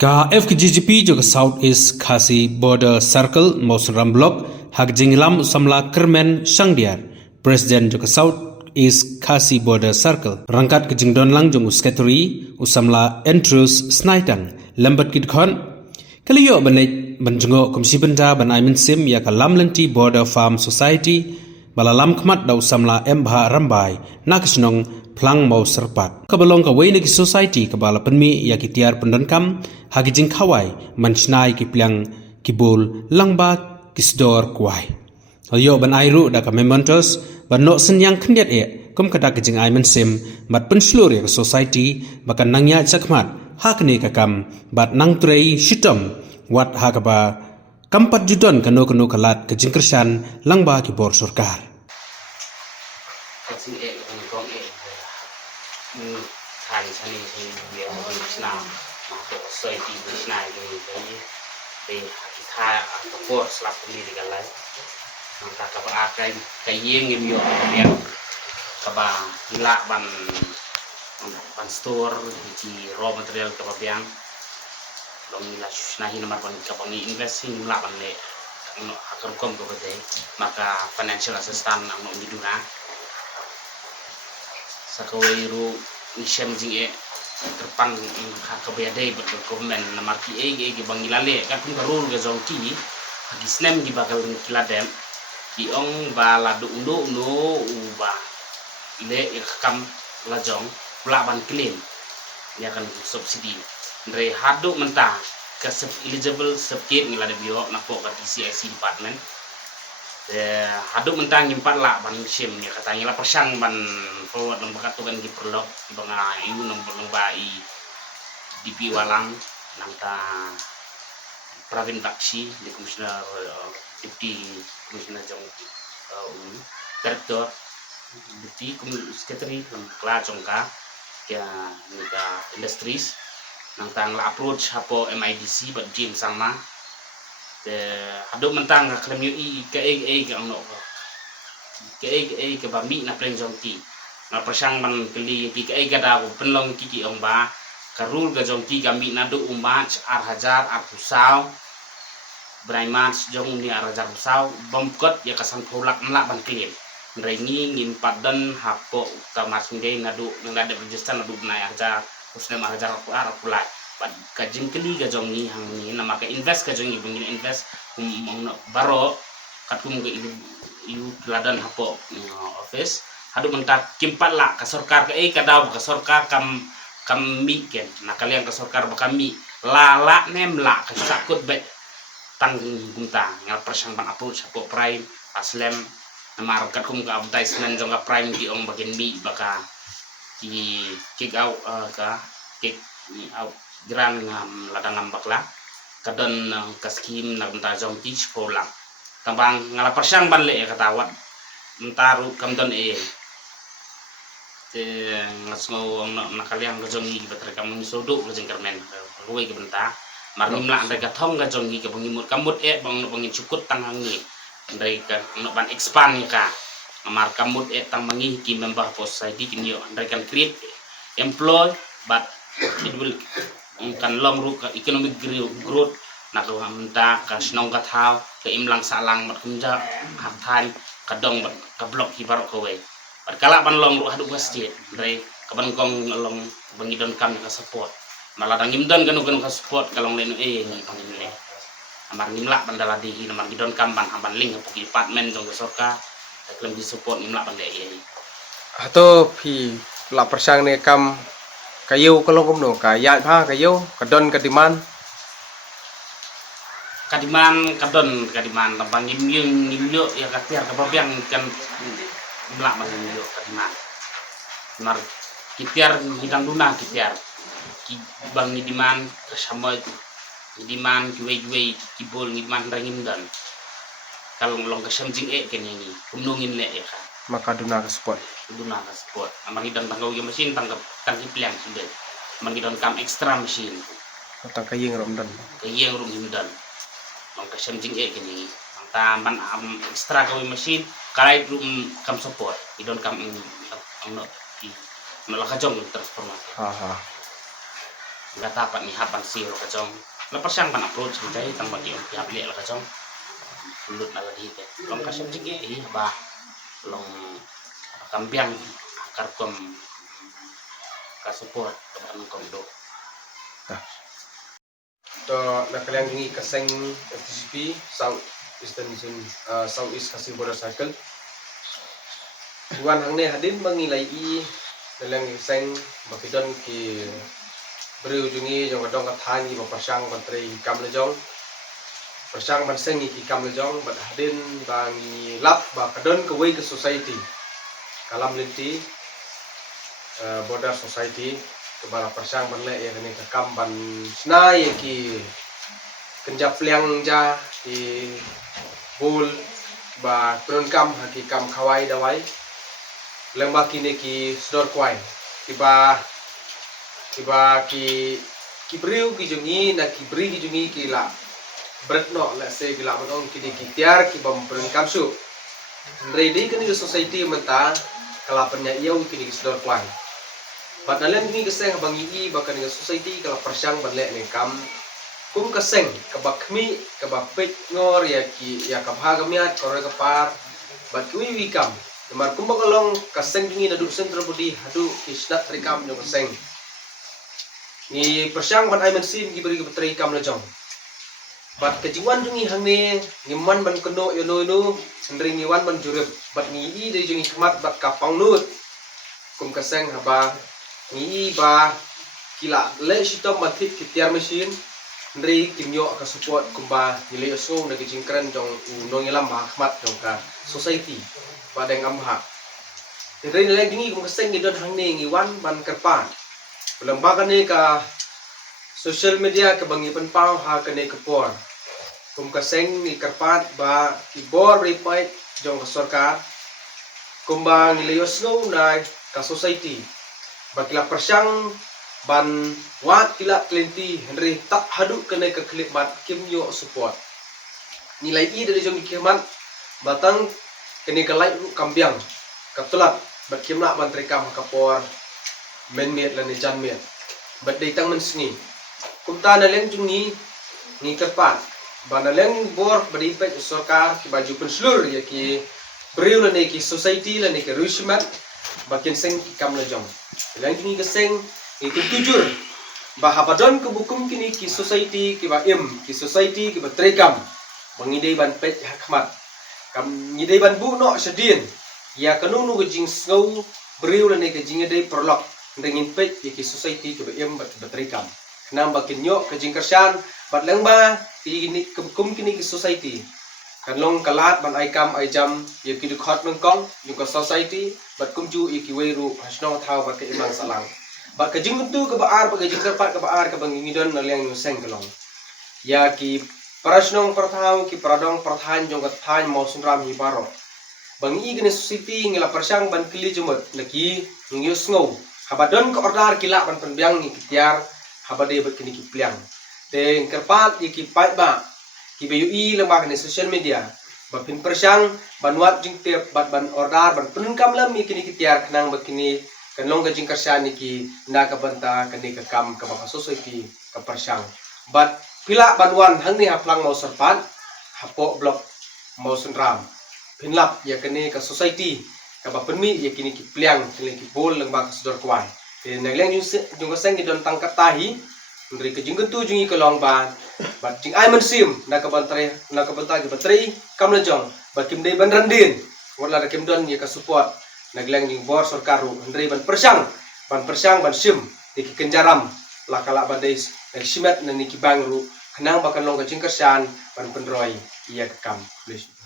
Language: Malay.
Ka FKGGP juga South East Khasi Border Circle Mausram Block Hak Jinglam Samla Kermen Sangdiar Presiden juga South East Khasi Border Circle Rangkat ke Jingdon Lang Jung Usketri Usamla Andrews Snaitang Lambat Kidkhon Kaliyo Banai Banjungo Komisi Benda Banai Minsim Ya Kalam Lenti Border Farm Society Balalam Kmat da Usamla Mbha Rambai Nakisnong Plang mau serpat. Kabalong ka wayne ki society kabala penmi ya ki tiar pendonkam hagi jing khawai mansnai ki plang ki bol langba ki sdor kwai. Ayo ban airu da ka mementos ban no senyang khndiat e kum kada ki jing ai mensim mat penslur ya society bakan nangya chakmat hakne ka kam bat nang trei shitam wat hakaba kampat judon kano kalat ke jing kersan langba ki bor surkar. Thầy cho nên thì việc mình làm mà tổ sợi thì mình này thì cái thai ở cái phố slap ini di galai, maka kabar cái yang nghiêm yo yang kabar gila ban store di raw material kabar yang dong gila nahi nomor ban kabar ni investing gila ban le akar kom kabar deh maka financial assistance ang no miduna sakawairu Nisem jing terpang kabedai betul komen namar ki ege bangilale kan pun karul ga zongki hagi snem gi bakal kiladem ki ong ba ladu undo uba ile ikam lajong bla ban clean ya kan subsidi ndre hadu mentah ke eligible subkit ngilade bio nako ka DCIC department haduk mentang nyimpat lah ban sim ya katanya lah persang ban forward nang bakat tukan gi perlok di banga iu nang bai DP walang nang ta Pravin Bakshi di komisioner Deputy Komisioner Jong Direktur Deputy Sekretari nang kla jongka ya nika industries nang tang la approach hapo MIDC bat jim sama haduk mentang klaim yu ke ang no ke bami na pleng jongki na persang man keli ki ke gada penlong ki ong ba karul ga jongki gami na do umach ar hajar ar pusau braimat jong ni ar hajar pusau bomkot ya kasan pulak nlak ban klien rengi ngin padan hapo tamas ngei na do ngada register na do na hajar usne mar hajar ar pulai kajing keli ga jong ni hang ni na maka invest ka jong ni bungin invest baro katum ga iu ladan hapo office hadu mentak kimpat la ka sarkar ka kadaw ka sarkar kami ken na kalian ka sarkar ba kami lala nemla ka sakut bet tanggung guntang ngal persang ban approach hapo prime aslem na markat kum ka advertisement jong ka prime di ong bagen mi baka ki kick out ka kick out Gran ladang ngambak lah kadon kaskim na bentar jong teach polang tambang ngala persang ban le katawat mentaru kamdon te ngasngo nakaliang gajong gi betre kam sodo gajeng kermen ruwe ke benta marnim la andai gathong gajong gi ke bangimut kamut bang bangin cukut tangang ni andai ka no ban expand ka mar kamut tang mangi ki member society kinyo andai kan create employ but it will kan long ru ka economic growth na ko hamta ka snong ka thau ke imlang salang mat kumja hak than kadong ka blok hi barok ko we pat kala ban long ru hadu masjid dre ka ban kong long bangidon kam ka support maladang imdon kanu ka support kalong leno ni pangile amar nimla bandala di namar gidon kam ban amban ling ka department jong soka klem di support nimla ban Ato phi la persang ne kam kayu kalau kumno kaya pa kayu kadon kadiman kadiman tambang ngimyo ya katiar kababyang kan belak man ngimyo kadiman mar kitiar hidang duna kitiar ki bang ngidiman sama ngidiman juwe kibol ngidiman rangim dan kalau long kesem jing kenini kumnungin le ya kan maka duna ka spot amang idon tanggaw yung machine tanggap tangkiplang sudah amang idon kam extra machine tang kayeng romdan kayeng rum himdan long kasem jing kini taman extra kawi machine kalai rum kam support idon kam no ki malaka jong transformasi nggak tapat nih hapan sih lo kacong na persyang ban approach menjadi tang bagi om pihak lihat kacong sulut na lagi ke long kasih jige bah long kambiang akar kom ka support keban kom do to nakaliang ngi kaseng FTCP South Eastern Zone South East Khasi Border Circle Wan hang ne hadin mangilai i dalang seng bakidon ki beriu jungi jong adong kathani ba persang bantri kam lejong persang ban seng ki kam lejong bat hadin bangi lap ba kadon ke wei ke society kalam linti border society ke bala persang ban le ya ne ke kam ban sna ye ki kenjap liang ja ki bul ba turun kam haki kam khawai dawai lembah kini ki sudor kuai tiba ki beriu ki jungi na ki beri ki jungi ki la berat no la se ki la monong kini ki tiar ki bam perun kamsu ready kini society menta kalapanya iau kini ki sudor kuai bat nalen kini keseng bangi i bakan ni society kala persang banle ni kam kum keseng kabakmi kabapet ngor ya ki ya kabhagamiat kore kapar bat kui wi kam Mar kumba kalong kaseng jungi nadu sentro budi hadu kisnat trikam jong kaseng. Ni persyang ban ai mensin gi beri ke kam lejong. Bat kejiwan jungi hangne ngiman ban keno yono no sendring ngiwan ban jurep. Bat ni i dari jungi kemat bat kapang nut. Kum kaseng haba ni ba kila le sitom batit kitiar mesin ndri kimyo ka support kumba nilai so na kijingkran jong unong ilam ba khmat jong ka society padang amha ndri nilai jungi kum kaseng gidon hangne ngiwan ban kerpan lembaga ne ka social media ka bangi penpau ha ka ne kapor kum kaseng ni kerpat ba kibor repay jong ka sarkar kumba nilai osno na ka society bakila persyang ban wat kila klenti henry tak hadu kena ke klip bat kimyo support nilai i dari jong kiman batang kene ke lai kambiang katulat bat kimna ban trikam kapor menmet lan jan met bat dei tang mensni kumta na leng jungi ni kerpat ban na leng bor badi pe sarkar ki baju penslur ya ki beriu lan ki society lan ki rushmat bakin seng kam la jong leng jungi ke seng itu tujur bahapadon kebukum kini ki society ki ba ki society ki ba trekam mangidei ban pet hakmat kam ngidei ban bu no sedin ya kanunu ke jing snow beriu le ne ke jing dei perlok ndengin pet ki society ki ba ba trekam nam bakin yo ke jing kersan bat lengba ki ni kebukum kini ki society kanlong kalat ban aikam ai jam ye ki khot nongkong yu ka society bat kumju ki weiru hasno thau ba ke imang salang ba kajing tu ke baar ba kajing kerpat ke baar ke bangingidon na liang seng kelong ya ki prasnong perthau ki pradong perthan jong kathan mau sunram hi baro bangi gene society ngila persyang ban kili jumot lagi ngius ngau habadon ke ordar kila ban penbiang ni kitiar habade ba kini ki pliang te kerpat ki pai ba ki BUI lembah ni social media ba pin persyang banwat jing te ban ordar ban penungkam lam ni kini kitiar kenang ba kini kanlong ka jingkarsan niki na ka banta kani ka kam ka baka society ka persyang bat pila banwan hangni haplang mau serpan hapo blok mau sunram pinlap ya kani ka society ka ba penmi ya kini ki pliang kini ki bol lang ba ka sudor kwai te nagleng jung seng ki don tangkat tahi ndri ka jinggentu jungi ka long ban bat jing ai mensim na ka bantre na ka banta ki batri kam lejong bat kim dei ban randin wala kim don ya ka support nagleng jing bor sarkaru ndri ban persyang ban sim diki kenjaram lakala badais nag simet na niki bangru kenang bakan long ka jingkersan ban pendroi iya kam please